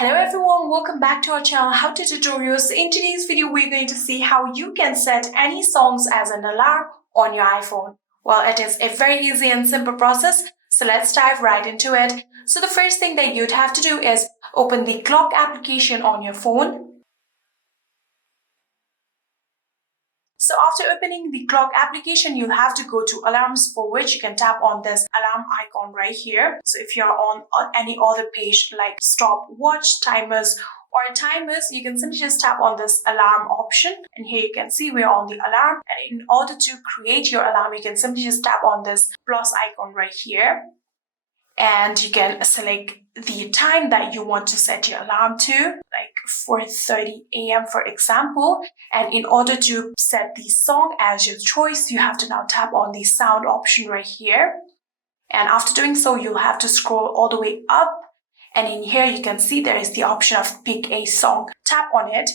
Hello everyone, welcome back to our channel How to Tutorials. In today's video, we're going to see how you can set any songs as an alarm on your iPhone. Well, it is a very easy and simple process, so let's dive right into it. So the first thing that you'd have to do is open the clock application on your phone. So after opening the clock application, you'll have to go to alarms, for which you can tap on this alarm icon right here. So if you're on any other page like stopwatch, timers, or timers, you can simply just tap on this alarm option. And here you can see we're on the alarm. And in order to create your alarm, you can simply just tap on this plus icon right here. And you can select the time that you want to set your alarm to, like 4:30 a.m. for example. And in order to set the song as your choice, you have to now tap on the sound option right here. And after doing so, you'll have to scroll all the way up. And in here, you can see there is the option of pick a song. Tap on it.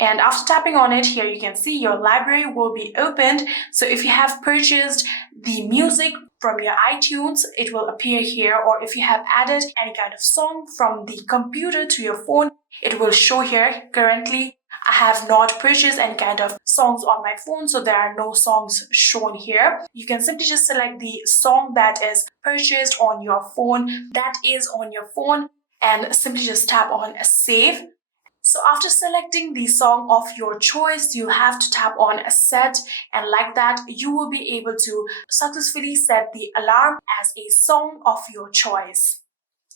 And after tapping on it, here you can see your library will be opened. So if you have purchased the music from your iTunes, it will appear here. Or if you have added any kind of song from the computer to your phone, it will show here. Currently, I have not purchased any kind of songs on my phone, so there are no songs shown here. You can simply just select the song that is purchased on your phone, and simply just tap on save. So after selecting the song of your choice, you have to tap on set, and like that, you will be able to successfully set the alarm as a song of your choice.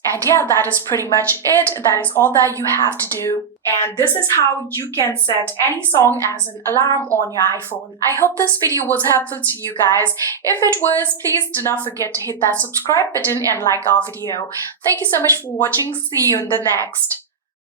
And yeah, that is pretty much it. That is all that you have to do. And this is how you can set any song as an alarm on your iPhone. I hope this video was helpful to you guys. If it was, please do not forget to hit that subscribe button and like our video. Thank you so much for watching. See you in the next.